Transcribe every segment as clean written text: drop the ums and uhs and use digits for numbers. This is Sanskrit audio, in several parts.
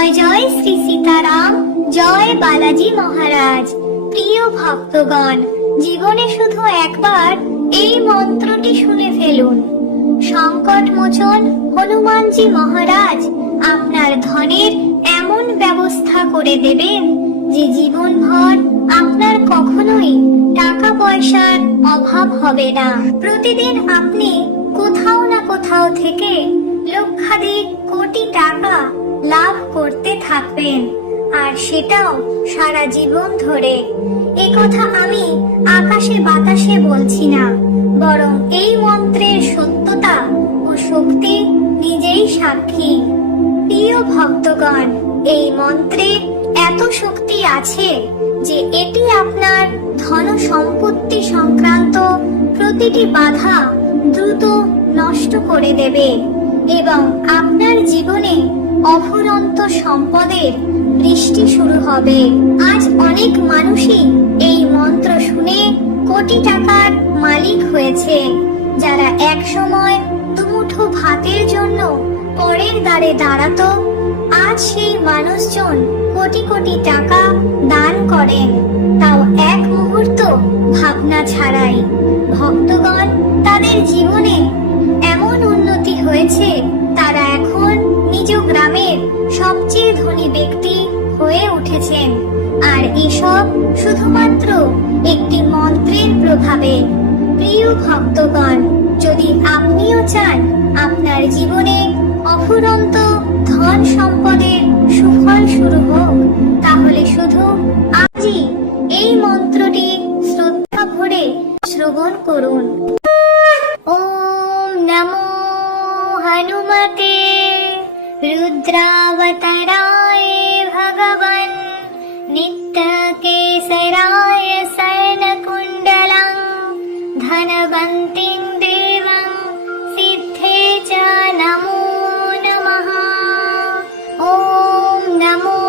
জয় জয় শ্রী সীতারাম, জয় বালাজি মহারাজ। প্রিয় ভক্তগণ, জীবনে শুধু একবার এই মন্ত্রটি শুনে ফেলুন। সংকট মোচন হনুমানজি মহারাজ আপনার ধনের এমন ব্যবস্থা করে দেবেন যে জীবনভর আপনার কখনোই টাকা পয়সার অভাব হবে না। প্রতিদিন আপনি কোথাও না কোথাও থেকে লক্ষাধিক কোটি টাকা লাভ করতে থাকবেন, আর সেটাও সারা জীবন ধরে। এ কথা আমি আকাশে বাতাসে বলছি না, বরং এই মন্ত্রের সত্যতা ও শক্তি নিজেই সাক্ষী। প্রিয় ভক্তগণ, এই মন্ত্রে এত শক্তি আছে যে এটি আপনার ধন সম্পত্তি সংক্রান্ত প্রতিটি বাধা দ্রুত নষ্ট করে দেবে এবং আপনার জীবনে অফুরন্ত সম্পদের বৃষ্টি শুরু হবে। আজ অনেক মানুষই এই মন্ত্র শুনে কোটি টাকার মালিক হয়েছে। যারা এক সময় দুমুঠো ভাতের জন্য পরের দ্বারে দাঁড়াতো, আজ সেই মানুষজন কোটি কোটি টাকা দান করেন, তাও এক মুহূর্ত ভাবনা ছাড়াই। ভক্তগণ, তাদের জীবনে এমন উন্নতি হয়েছে, তারা এখন নিজ গ্রামের সবচেয়ে ধনী ব্যক্তি হয়ে উঠেছেন। আর এসব শুধুমাত্র একটি মন্ত্রের প্রভাবে। প্রিয় ভক্তগণ, যদি আপনিও চান আপনার জীবনে অফুরন্ত ধন সম্পদের সুফল শুরু হোক, তাহলে শুধু আজই এই মন্ত্রটি শ্রদ্ধা ভরে শ্রবণ করুন। ওম নমো হনুমতে রুদ্রাবতারায় ভগবান নিত্যকেশরায় শয়নকুণ্ডলং ধনবন্তিং দেবং সিদ্ধে চ নমো নমঃ। ওম নমো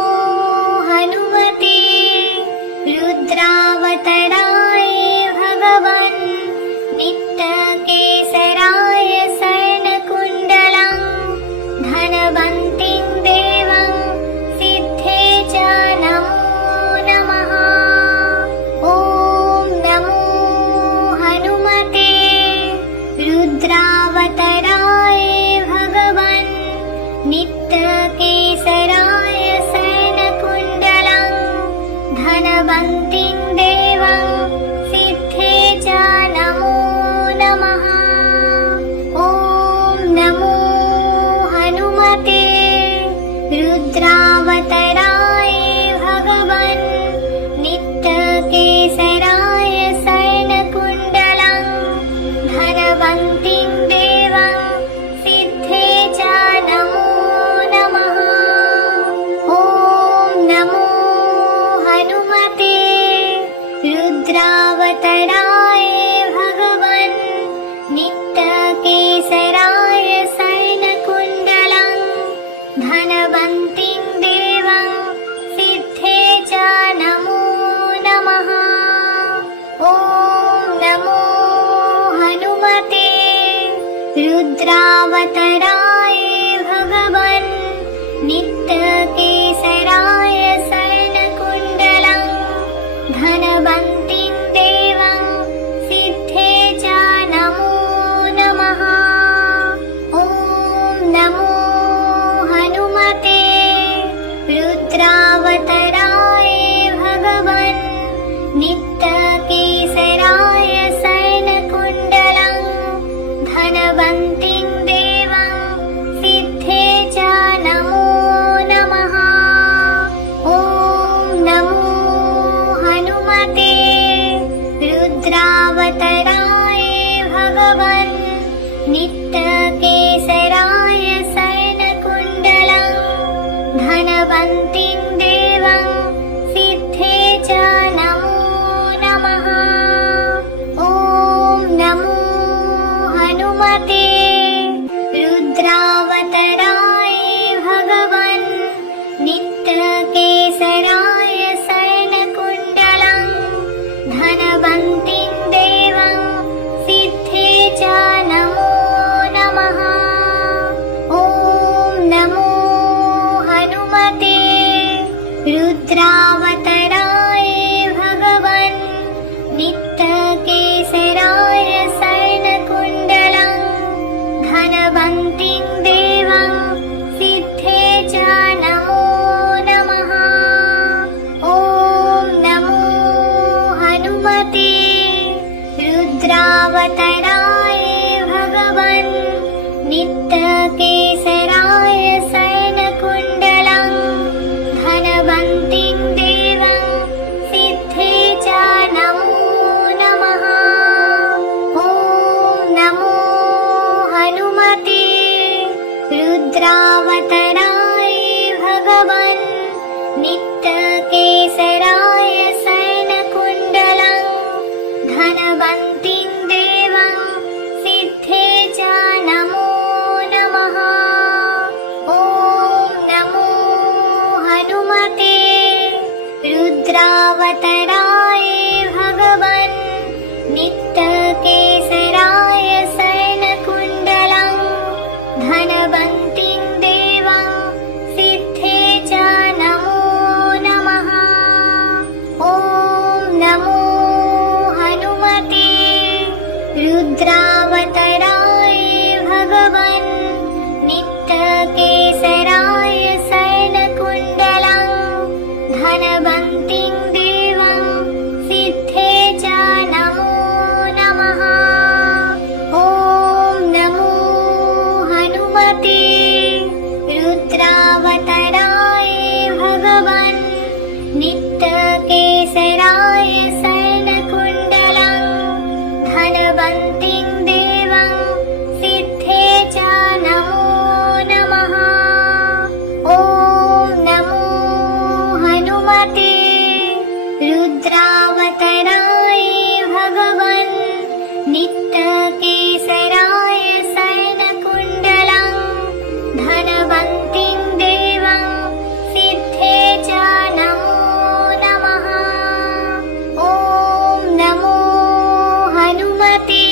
হনুমতে রুদ্রাবতারায় ভগবান নিত্যকেশরায় শয়নকুণ্ডলং ধনবন্তিং দেবং সিদ্ধে চ নমো নমঃ। ওম নমো হনুমতে রুদ্রাবতারায় ভগবান নিত্যকেশরায় শয়নকুণ্ডলং ধনবন্তিং দেবং সিদ্ধে চ নমো নমঃ। ওম নমো হনুমতে রুদ্রাবতারায় ভগবান নিত্যকেশরায় শয়নকুণ্ডলং ধনবন্তিং দেবং সিদ্ধে চ নমো নমঃ। ওম নমো হনুমতে রুদ্রাবতারায় ভগবান নিত্যকেশরায় শয়নকুণ্ডলং ধনবন্তিং দেবং সিদ্ধে চ নমো নমঃ। ওম নমো হনুমতে রুদ্রাবতারায় ভগবান নিত্যকেশরায় শয়নকুণ্ডলং ধনবন্তিং দেবং সিদ্ধে চ নমো নমঃ। ওম নমো হনুমতে রুদ্রাবতারায় ভগবান নিত্যকেশরায় শয়নকুণ্ডলং ধনবন্তিং দেবং সিদ্ধে চ নমো নমঃ। ওম নমো হনুমতে রুদ্রাবতারায় ভগবান নিত্যকেশরায় শয়নকুণ্ডলং ধনবন্তিং দেবং সিদ্ধে চ নমো নমঃ। ওম নমো হনুমতে রুদ্রাবতারায় ভগবান নিত্যকেশরায় শয়নকুণ্ডলং ধনবন্তিং দেবং সিদ্ধে চ নমো নমঃ। ওম নমো হনুমতে हनुमते रुद्रावतराय भगवन् नित्यकेसराय शरणकुण्डलं धनवन्तिं देवं सिद्धे च नमो नमः। ॐ नमो हनुमते रुद्रावतराय भगवन् नित्यकेसराय शरणकुण्डलं धनवन्तिं देवं सिद्धे च नमो नमः। ॐ नमो हनुमते रुद्रावतराय भगवन् नित्यकेसराय शरणकुण्डलं धनवन्तिं देवं सिद्धे च नमो नमः। ॐ नमो हनुमते रुद्रावतराय भगवन् नित्यकेसराय शरणकुण्डलं धनवन्तिं देवं सिद्धे च नमो नमः। ॐ नमो हनुमते रुद्रावतराय भगवन् नित्यकेसराय शरणकुण्डलं धनवन्तिं देवं सिद्धे च नमो नमः। ॐ नमो हनुमते रुद्रावतराय भगवन् नित्यकेसराय शरणकुण्डलं धनवन्तिं देवं सिद्धे च नमो नमः। ॐ नमो हनुमते रुद्रावतराय भगवन् नित्यकेसराय शरणकुण्डलं धनवन्तिं देवं सिद्धे च नमो नमः। ॐ नमो हनुमते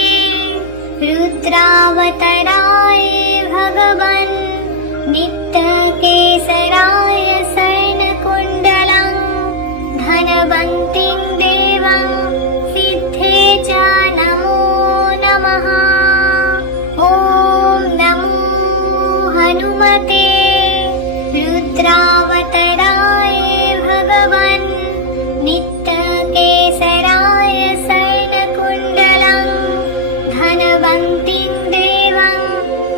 रुद्रावतराय भगवन् नित्यकेसराय शरणकुण्डलं धनवन्तिं देवं सिद्धे च नमो नमः। ॐ नमो हनुमते रुद्रावतराय भगवन् नित्यकेसराय शरणकुण्डलं धनवन्तिं देवं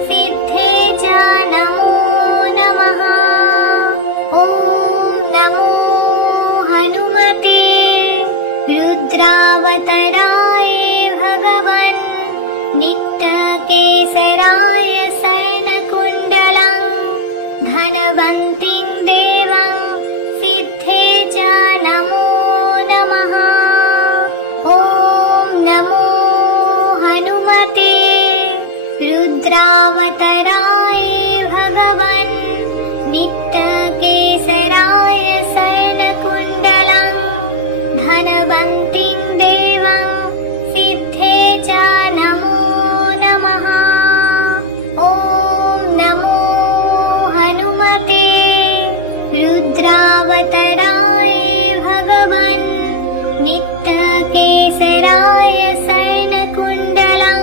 सिद्धे च नमो नमः। ॐ नमो हनुमते रुद्रावतराय भगवन् नित्यकेसराय शरणकुण्डलं धनवन्तिं देवं सिद्धे च नमो नमः। ॐ नमो हनुमते रुद्रावतराय भगवन् नित्यकेसराय शरणकुण्डलं धनवन्तिं देवं सिद्धे च नमो नमः। ॐ नमो हनुमते रुद्रावतराय भगवन् नित्यकेसराय शरणकुण्डलं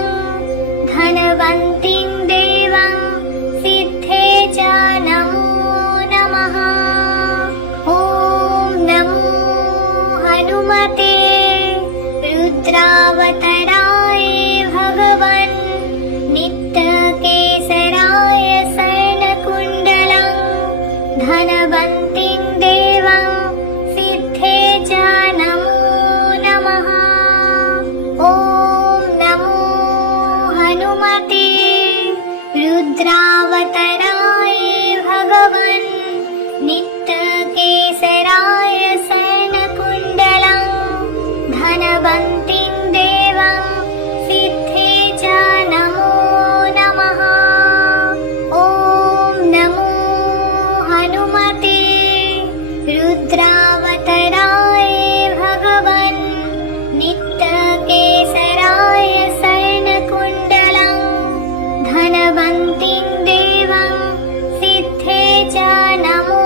धनवन्तिं देवं सिद्धे च नमो नमः। ॐ नमो हनुमते रुद्रावतराय भगवन् नित्यकेसराय शरणकुण्डलं धनवन्तिं देवं सिद्धे च नमो नमः। ॐ नमो हनुमते रुद्रावतराय भगवन् नित्यकेसराय शरणकुण्डलं धनवन्तिं देवं सिद्धे च नमो नमः। ॐ नमो हनुमते रुद्रावतराय भगवन् नित्यकेसराय शरणकुण्डलं धनवन्तिं देवं सिद्धे च नमो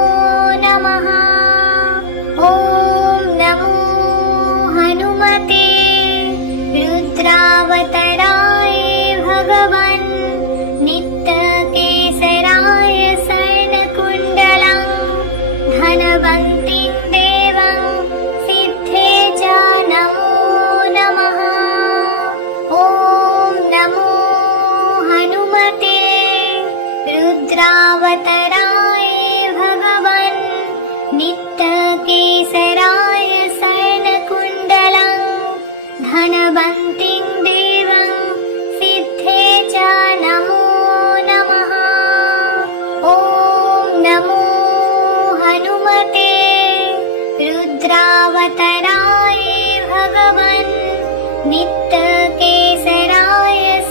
नित्यकेसराय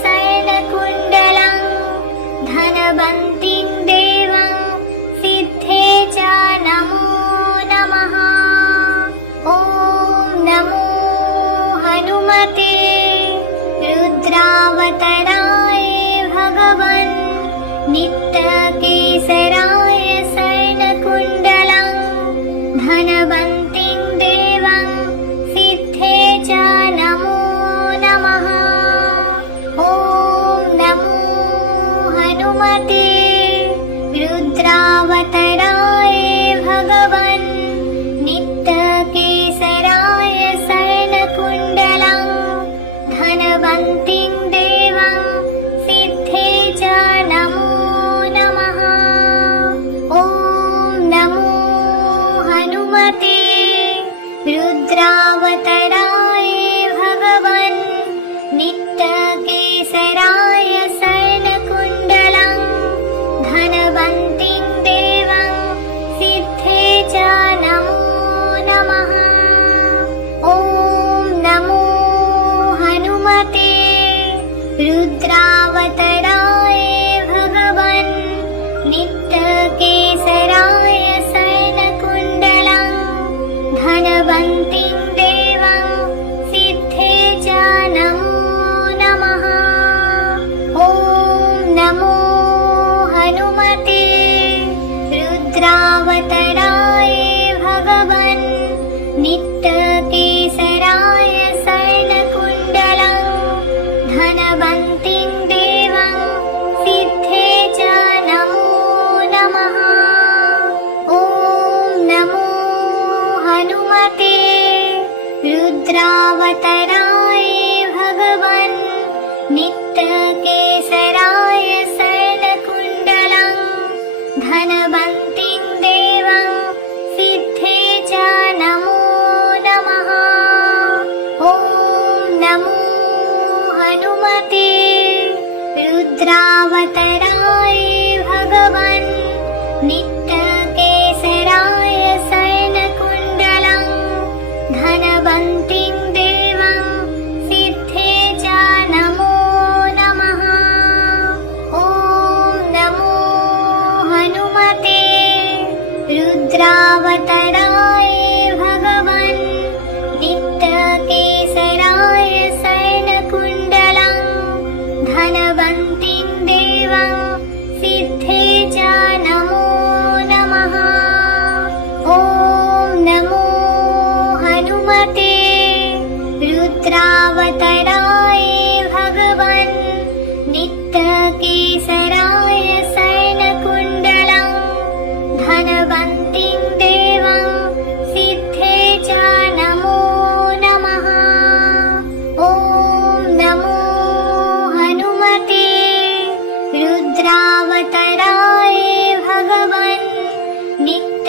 शयनकुण्डलं धनवन्तिं देवं सिद्धे च नमो नमः। ॐ नमो हनुमते रुद्रावतराय भगवन् नित्यकेसराय शयनकुण्डलं धनवन्तिं देवं सिद्धे च नमो नमः। ॐ नमो हनुमते रुद्रावतराय भगवन् नित्यकेसराय शयनकुण्डलं धनवन्तिं देवं सिद्धे च नमो नमः। ॐ नमो हनुमते रुद्रावतराय भगवन् नित्यकेसराय शयनकुण्डलं धनवन्तिं देवं सिद्धे च नमो नमः। ॐ नमो हनुमते रुद्रावतराय भगवन् नित्यकेसराय शयनकुण्डलं धनवन्तिं देवं सिद्धे च नमो नमः। ॐ नमो हनुमते रुद्रावतराय भगवन् नित्यकेसराय शयनकुण्डलं धनवन्तिं देवं सिद्धे च नमो नमः। ॐ नमो हनुमते रुद्रावतराय भगवन् नित्यकेसराय शयनकुण्डलं धनवन्तिं देवं सिद्धे च नमो नमः। ॐ नमो हनुमते रुद्रावतराय भगवन् नित्यकेसराय शयनकुण्डलं धनवन्तिं देवं सिद्धे च नमो नमः। ॐ नमो हनुमते रुद्रावतराय भगवन् नित्यकेसराय शयनकुण्डलं धनवन्तिं देवं सिद्धे च नमो नमः। ॐ नमो हनुमते रुद्रावतराय भगवन् नित्यकेसराय शयनकुण्डलं धनवन्तिं देवं सिद्धे च नमो नमः। ॐ नमो हनुमते रुद्रावतराय भगवन् नित्य